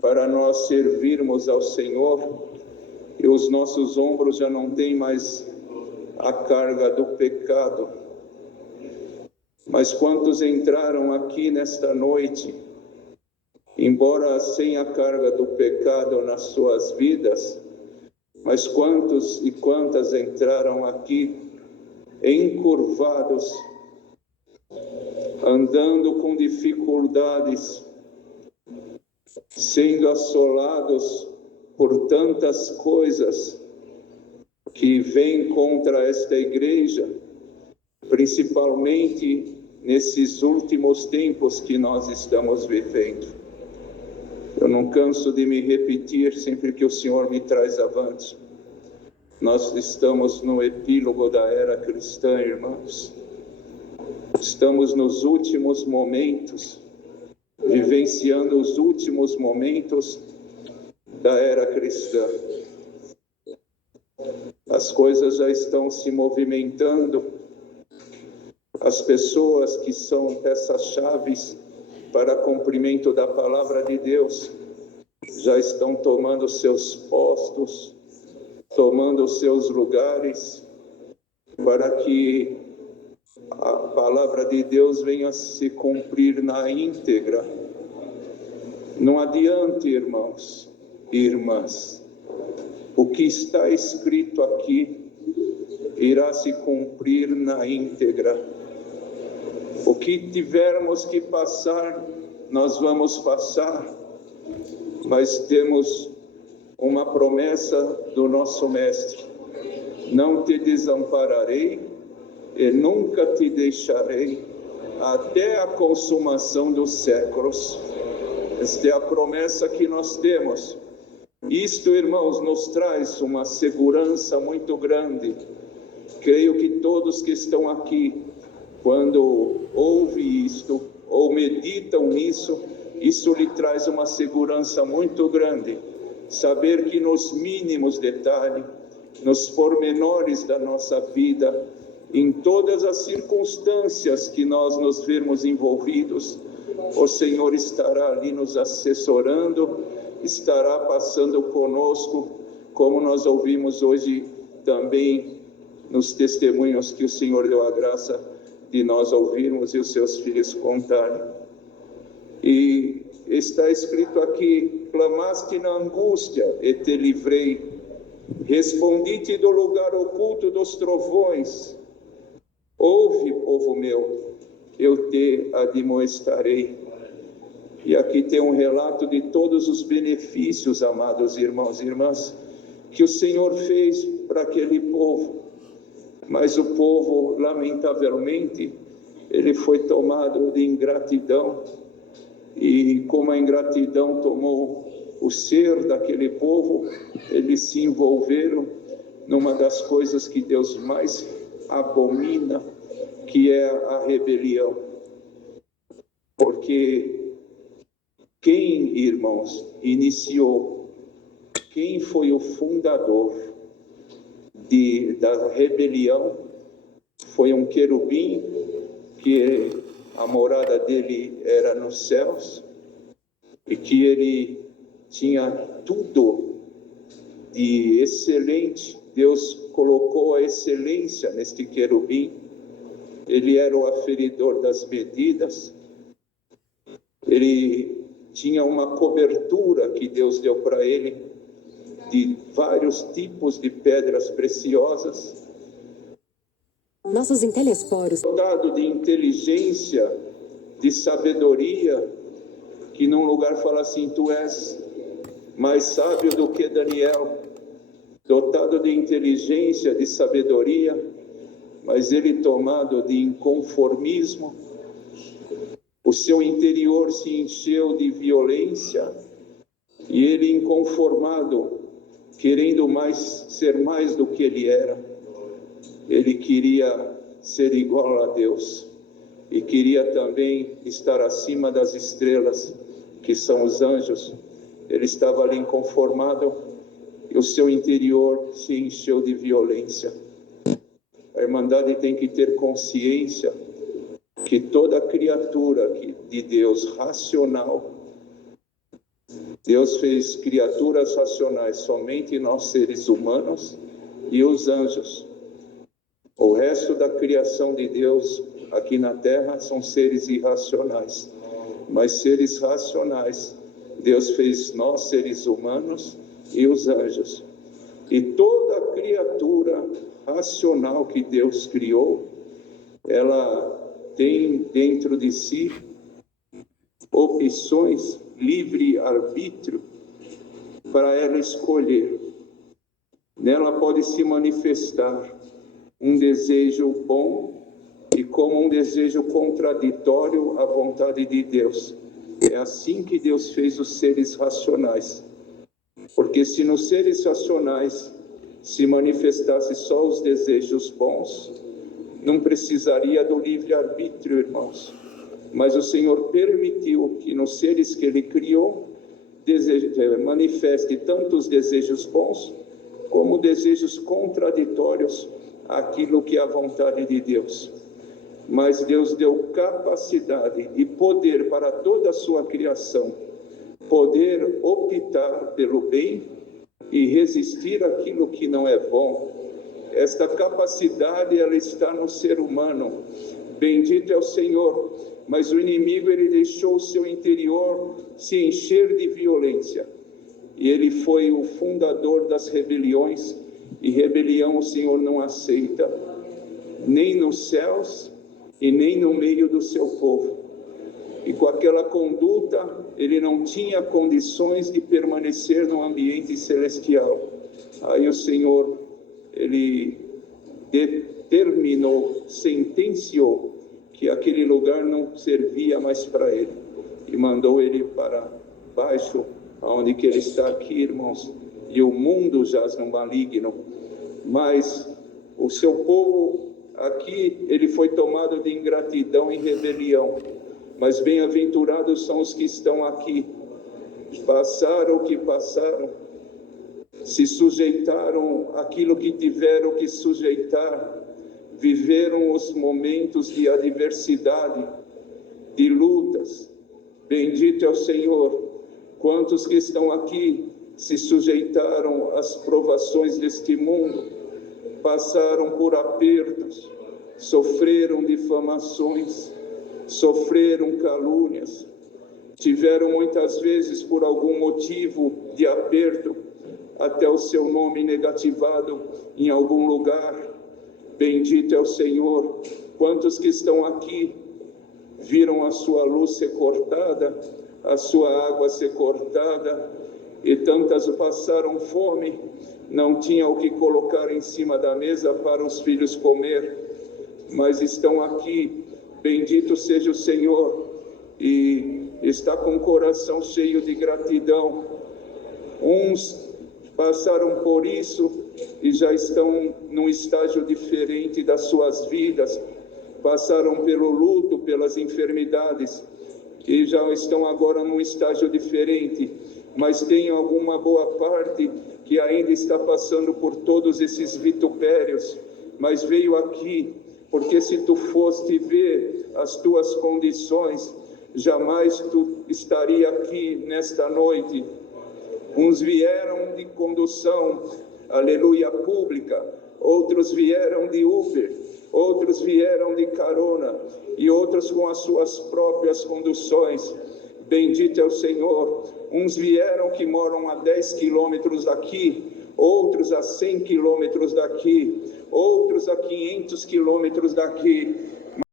para nós servirmos ao Senhor, e os nossos ombros já não têm mais a carga do pecado. Mas quantos entraram aqui nesta noite, embora sem a carga do pecado nas suas vidas, mas quantos e quantas entraram aqui encurvados, andando com dificuldades, sendo assolados por tantas coisas que vêm contra esta igreja, principalmente nesses últimos tempos que nós estamos vivendo. Eu não canso de me repetir sempre que o Senhor me traz avante. Nós estamos no epílogo da era cristã, irmãos. Estamos nos últimos momentos, vivenciando os últimos momentos da era cristã. As coisas já estão se movimentando. As pessoas que são peças-chaves para cumprimento da palavra de Deus já estão tomando seus postos, tomando seus lugares, para que a palavra de Deus venha se cumprir na íntegra. Não adianta, irmãos e irmãs, o que está escrito aqui irá se cumprir na íntegra. O que tivermos que passar, nós vamos passar, mas temos uma promessa do nosso Mestre: não te desampararei e nunca te deixarei até a consumação dos séculos. Esta é a promessa que nós temos. Isto, irmãos, nos traz uma segurança muito grande. Creio que todos que estão aqui, quando ouvem isto ou meditam nisso, isso lhe traz uma segurança muito grande. Saber que nos mínimos detalhes, nos pormenores da nossa vida, em todas as circunstâncias que nós nos vermos envolvidos, o Senhor estará ali nos assessorando, estará passando conosco, como nós ouvimos hoje também nos testemunhos que o Senhor deu a graça de nós ouvirmos e os seus filhos contarem. E está escrito aqui: clamaste na angústia e te livrei, respondi-te do lugar oculto dos trovões. Ouve, povo meu, eu te admoestarei. E aqui tem um relato de todos os benefícios, amados irmãos e irmãs, que o Senhor fez para aquele povo. Mas o povo, lamentavelmente, ele foi tomado de ingratidão. E como a ingratidão tomou o ser daquele povo, eles se envolveram numa das coisas que Deus mais abomina, que é a rebelião. Porque quem, irmãos, iniciou, quem foi o fundador da rebelião, foi um querubim, que a morada dele era nos céus, e que ele tinha tudo de excelente. Deus colocou a excelência neste querubim. Ele era o aferidor das medidas. Ele tinha uma cobertura que Deus deu para ele de vários tipos de pedras preciosas. Nossos intelectores. Dotado de inteligência, de sabedoria, que num lugar fala assim: tu és mais sábio do que Daniel. Dotado de inteligência, de sabedoria, mas ele tomado de inconformismo. O seu interior se encheu de violência, e ele, inconformado, querendo ser mais do que ele era, ele queria ser igual a Deus, e queria também estar acima das estrelas, que são os anjos. Ele estava ali inconformado, e o seu interior se encheu de violência. A Irmandade tem que ter consciência que toda criatura de Deus racional, Deus fez criaturas racionais, somente nós seres humanos e os anjos. O resto da criação de Deus aqui na terra são seres irracionais. Mas seres racionais, Deus fez nós seres humanos e os anjos. E toda criatura racional que Deus criou, ela tem dentro de si opções, livre-arbítrio, para ela escolher. Nela pode se manifestar um desejo bom e como um desejo contraditório à vontade de Deus. É assim que Deus fez os seres racionais. Porque se nos seres racionais se manifestasse só os desejos bons, não precisaria do livre-arbítrio, irmãos. Mas o Senhor permitiu que nos seres que Ele criou, manifeste tanto os desejos bons, como desejos contraditórios àquilo que é a vontade de Deus. Mas Deus deu capacidade e poder para toda a sua criação, poder optar pelo bem e resistir àquilo que não é bom. Esta capacidade, ela está no ser humano. Bendito é o Senhor. Mas o inimigo, ele deixou o seu interior se encher de violência. E ele foi o fundador das rebeliões. E rebelião o Senhor não aceita, nem nos céus e nem no meio do seu povo. E com aquela conduta, ele não tinha condições de permanecer no ambiente celestial. Aí o Senhor, ele determinou, sentenciou que aquele lugar não servia mais para ele. E mandou ele para baixo, onde que ele está aqui, irmãos. E o mundo jaz no maligno. Mas o seu povo aqui, ele foi tomado de ingratidão e rebelião. Mas bem-aventurados são os que estão aqui. Passaram o que passaram, se sujeitaram àquilo que tiveram que sujeitar, viveram os momentos de adversidade, de lutas. Bendito é o Senhor. Quantos que estão aqui se sujeitaram às provações deste mundo, passaram por apertos, sofreram difamações, sofreram calúnias, tiveram muitas vezes por algum motivo de aperto até o seu nome negativado em algum lugar. Bendito é o Senhor. Quantos que estão aqui viram a sua luz ser cortada, a sua água ser cortada, e tantas passaram fome, não tinham o que colocar em cima da mesa para os filhos comer, mas estão aqui. Bendito seja o Senhor, e está com o coração cheio de gratidão. Uns passaram por isso e já estão num estágio diferente das suas vidas, passaram pelo luto, pelas enfermidades, e já estão agora num estágio diferente, mas tem alguma boa parte que ainda está passando por todos esses vitupérios, mas veio aqui, porque se tu foste ver as tuas condições, jamais tu estaria aqui nesta noite. Uns vieram de condução, aleluia, pública, outros vieram de Uber, outros vieram de carona, e outros com as suas próprias conduções. Bendito é o Senhor. Uns vieram que moram a 10 quilômetros daqui, outros a 100 quilômetros daqui, outros a 500 quilômetros daqui,